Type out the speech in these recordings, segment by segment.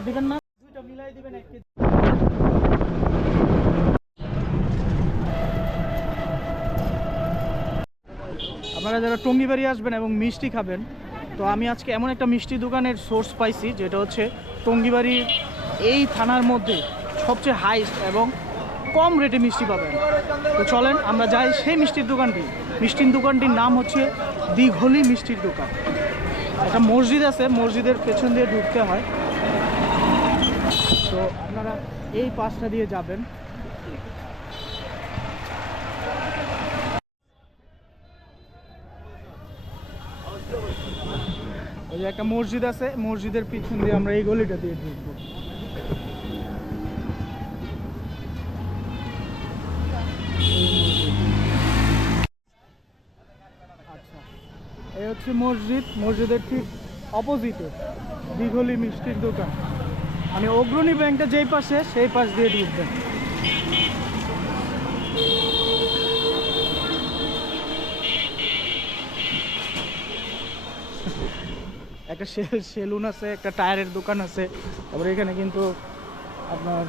আর দিবেন না। দুইটা মিলাই দিবেন এক কেজি। আপনারা যারা টঙ্গিবাড়ি আসবেন এবং মিষ্টি খাবেন, তো আমি আজকে এমন একটা মিষ্টি দোকানের সোর্স পাইছি, যেটা হচ্ছে টঙ্গিবাড়ির এই থানার মধ্যে সবচেয়ে হাইস্ট এবং কম রেটে মিষ্টি পাবেন। তো চলেন, আমরা যাই সেই মিষ্টির দোকানটি। মিষ্টির দোকানটির নাম হচ্ছে দিঘলি মিষ্টির দোকান। একটা মসজিদ আছে, মসজিদের পেছন দিয়ে ঢুকতে হয়। তো আপনারা এই পাশটা দিয়ে যাবেন। ওই যে একটা মসজিদ আছে, মসজিদের পিছন দিয়ে আমরা এই গলিটা দিয়ে ঢুকবো। আচ্ছা হচ্ছে মসজিদ। মসজিদের ঠিক অপোজিটে দীঘলি মিষ্টির দোকান। মানে অগ্রণী ব্যাংকটা যেই পাশে, সেই পাশ দিয়ে ঢুকবেন একটা সেলুন আছে, একটা টায়ারের দোকান আছে। তারপরে এখানে কিন্তু আপনার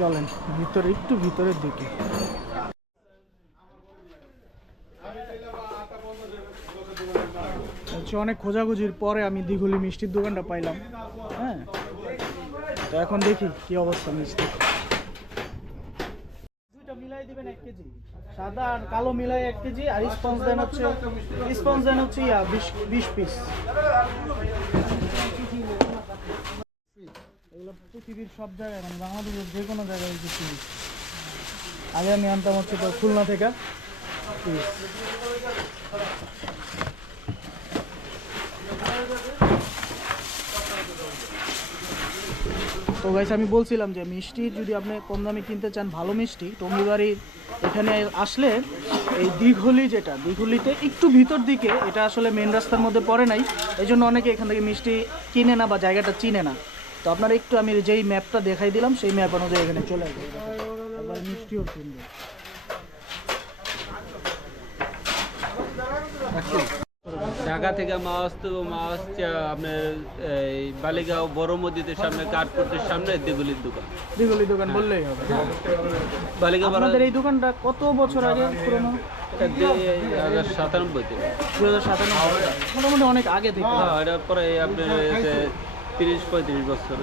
চলেন, ভিতরে, একটু ভিতরের দিকে। হচ্ছে অনেক খোঁজাখুঁজির পরে আমি দিঘুলি মিষ্টির দোকানটা পাইলাম। হ্যাঁ? তো এখন দেখি কি অবস্থা মিষ্টি। সাদা আর কালো মিলাই এক কেজি, আর স্পঞ্জ দেন হচ্ছে স্পঞ্জ দেন হচ্ছে ইয়া, বিশ পিস এগুলো পৃথিবীর সব জায়গায় মানে বাংলাদেশের যে কোনো জায়গায় পৃথিবী আগে আমি আনতাম হচ্ছে খুলনা থেকে। তো গাইস আমি বলছিলাম যে মিষ্টি যদি আপনি কম দামে কিনতে চান, ভালো মিষ্টি, টঙ্গিবাড়ি এখানে আসলে এই দিঘলি যেটা, দীঘলিতে একটু ভিতর দিকে, এটা আসলে মেন রাস্তার মধ্যে পড়ে নাই। এই জন্য অনেকে এখান থেকে মিষ্টি কিনে না বা জায়গাটা চিনে না। তো আপনারা একটু আমি যেই ম্যাপটা দেখাই দিলাম, সেই ম্যাপ অনুযায়ী এখানে চলে আসবে। মিষ্টিও কিনবে। ঢাকা থেকে মাছ তো মাছ চা- আপনার এই বালিগাঁও বড় মসজিদের সামনে কাঠপুরের সামনে দেগুলির দোকান। দিঘলি দোকান বললেই হবে। বালিগাঁও আপনাদের এই দোকানটা কত বছর আগে পুরোনো? সাতানব্বইতে দু হাজার সাতান্ন মোটামুটি অনেক আগে থেকে। হ্যাঁ এটা পরে আপনার তিরিশ পঁয়ত্রিশ বছর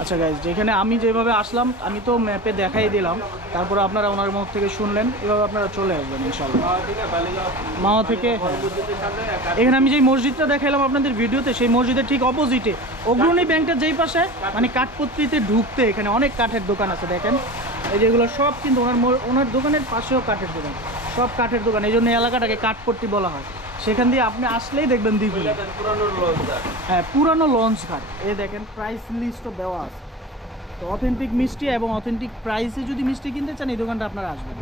আচ্ছা গাইজ যেখানে আমি যেভাবে আসলাম, আমি তো ম্যাপে দেখাই দিলাম। তারপরে আপনারা ওনার মুখ থেকে শুনলেন, এভাবে আপনারা চলে আসবেন ইনশাল্লাহ থেকে এখানে আমি যেই মসজিদটা দেখাইলাম আপনাদের ভিডিওতে, সেই মসজিদের ঠিক অপোজিটে অগ্রণী ব্যাংকটা যেই পাশে মানে কাঠপত্রিতে ঢুকতে এখানে অনেক কাঠের দোকান আছে, দেখেন। এই যেগুলো সব কিন্তু ওনার ওনার দোকানের পাশেও কাঠের দোকান, সব কাঠের দোকান, এই জন্য এলাকাটাকে কাঠপট্টি বলা হয়। সেখান দিয়ে আপনি আসলেই দেখবেন রোজগার হ্যাঁ পুরানো লঞ্চ ঘাট। এ দেখেন প্রাইস লিস্টও দেওয়া আছে। তো অথেন্টিক মিষ্টি এবং অথেন্টিক প্রাইসে যদি মিষ্টি কিনতে চান এই দোকানটা আপনারা আসবেন।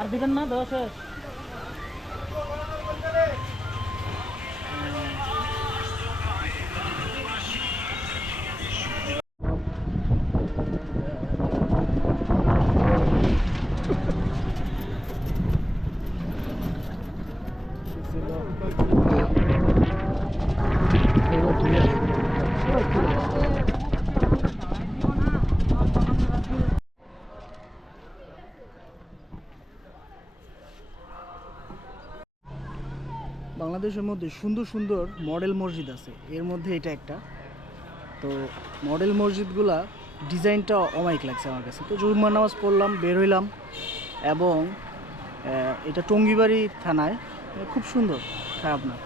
আর দিবেন না দেওয়া শেষ। বাংলাদেশের মধ্যে সুন্দর সুন্দর মডেল মসজিদ আছে। এর মধ্যে এটা একটা। তো মডেল মসজিদগুলা ডিজাইনটা অমাইক লাগছে আমার কাছে। তো জুম্মা নামাজ পড়লাম, বের হইলাম এবং এটা টঙ্গিবাড়ি থানায়। খুব সুন্দর। খারাপ না